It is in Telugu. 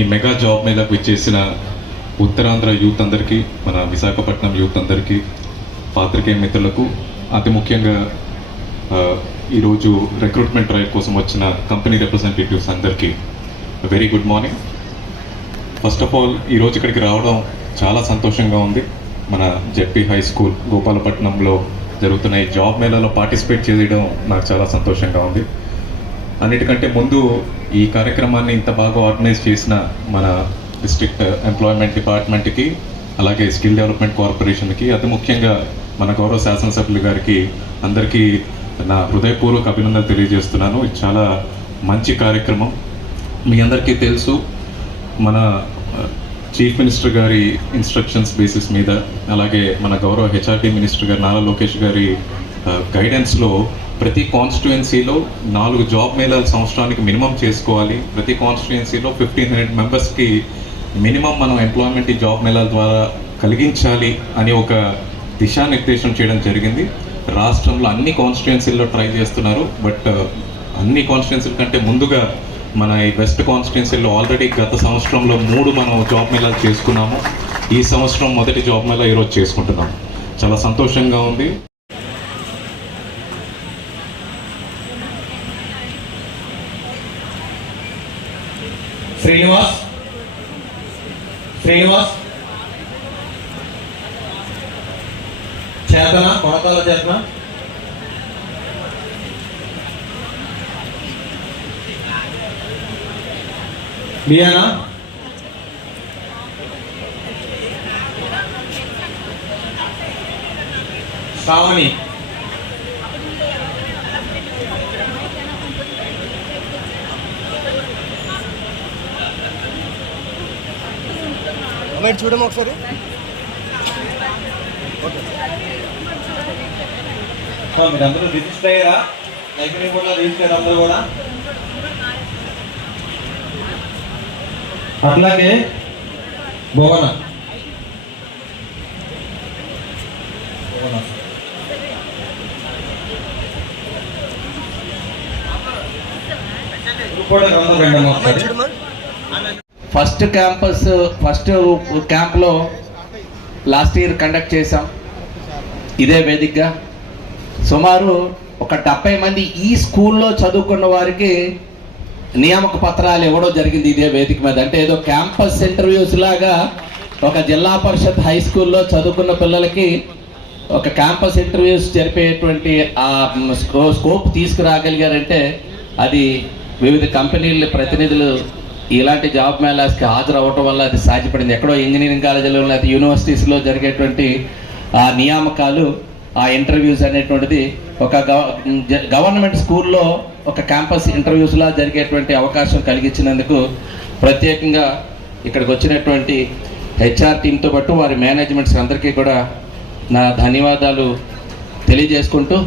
ఈ మెగా జాబ్ మేళకు ఇచ్చేసిన ఉత్తరాంధ్ర యూత్ అందరికీ, మన విశాఖపట్నం యూత్ అందరికీ, పాత్రికేయ మిత్రులకు, అతి ముఖ్యంగా ఈరోజు రిక్రూట్మెంట్ డ్రైవ్ కోసం వచ్చిన కంపెనీ రిప్రజెంటేటివ్స్ అందరికీ very good morning. First of all ఈరోజు ఇక్కడికి రావడం చాలా సంతోషంగా ఉంది. మన జెడ్పీ హై స్కూల్ గోపాలపట్నంలో జరుగుతున్న ఈ జాబ్ మేళాలో పార్టిసిపేట్ చేయడం నాకు చాలా సంతోషంగా ఉంది. అన్నిటికంటే ముందు ఈ కార్యక్రమాన్ని ఇంత బాగా ఆర్గనైజ్ చేసిన మన డిస్ట్రిక్ట్ ఎంప్లాయ్మెంట్ డిపార్ట్మెంట్కి, అలాగే స్కిల్ డెవలప్మెంట్ కార్పొరేషన్కి, అతి ముఖ్యంగా మన గౌరవ శాసనసభ్యులు గారికి అందరికీ నా హృదయపూర్వక అభినందనలు తెలియజేస్తున్నాను. ఇది చాలా మంచి కార్యక్రమం. మీ అందరికీ తెలుసు, మన చీఫ్ మినిస్టర్ గారి ఇన్స్ట్రక్షన్స్ బేసిస్ మీద, అలాగే మన గౌరవ హెచ్ఆర్డీ మినిస్టర్ గారు నారా లోకేష్ గారి గైడెన్స్లో ప్రతి కాన్స్టిట్యుయెన్సీలో 4 జాబ్ మేళాలు సంవత్సరానికి మినిమం చేసుకోవాలి. ప్రతి కాన్స్టిట్యుయెన్సీలో 1500 మెంబర్స్కి మినిమం మనం ఎంప్లాయ్మెంట్ ఈ జాబ్ మేళాల ద్వారా కలిగించాలి అని ఒక దిశానిర్దేశం చేయడం జరిగింది. రాష్ట్రంలో అన్ని కాన్స్టిట్యుయెన్సీల్లో ట్రై చేస్తున్నారు. బట్ అన్ని కాన్స్టిట్యుయెన్సీల కంటే ముందుగా మన ఈ వెస్ట్ కాన్స్టిట్యుయెన్సీలో ఆల్రెడీ గత సంవత్సరంలో 3 మనం జాబ్ మేళాలు చేసుకున్నాము. ఈ సంవత్సరం మొదటి జాబ్ మేళా ఈరోజు చేసుకుంటున్నాము. చాలా సంతోషంగా ఉంది. శ్రీనివాస్ చేతన కొనకాల చేతన బియానా శ్రావణి చూడము ఒకసారి. మీరందరూ రిజిస్టర్ అయ్యారా? లైబ్రరీ కూడా రిజిస్టర్ అందరూ కూడా. అట్లాగే భువన ఫస్ట్ క్యాంప్లో లాస్ట్ ఇయర్ కండక్ట్ చేసాం. ఇదే వేదికగా సుమారు ఒక 70 మంది ఈ స్కూల్లో చదువుకున్న వారికి నియామక పత్రాలు ఇవ్వడం జరిగింది ఇదే వేదిక మీద. అంటే ఏదో క్యాంపస్ ఇంటర్వ్యూస్ లాగా ఒక జిల్లా పరిషత్ హై స్కూల్లో చదువుకున్న పిల్లలకి ఒక క్యాంపస్ ఇంటర్వ్యూస్ జరిపేటువంటి ఆ స్కోప్ తీసుకురాగలిగారంటే అది వివిధ కంపెనీల ప్రతినిధులు ఇలాంటి జాబ్ మేళాస్కి హాజరు అవ్వటం వల్ల అది సాధ్యపడింది. ఎక్కడో ఇంజనీరింగ్ కాలేజీలో లేకపోతే యూనివర్సిటీస్లో జరిగేటువంటి ఆ నియామకాలు, ఆ ఇంటర్వ్యూస్ అనేటువంటిది ఒక గవర్నమెంట్ స్కూల్లో ఒక క్యాంపస్ ఇంటర్వ్యూస్లా జరిగేటువంటి అవకాశం కలిగించినందుకు ప్రత్యేకంగా ఇక్కడికి వచ్చినటువంటి హెచ్ఆర్ టీంతో పాటు వారి మేనేజ్మెంట్స్ అందరికీ కూడా నా ధన్యవాదాలు తెలియజేసుకుంటూ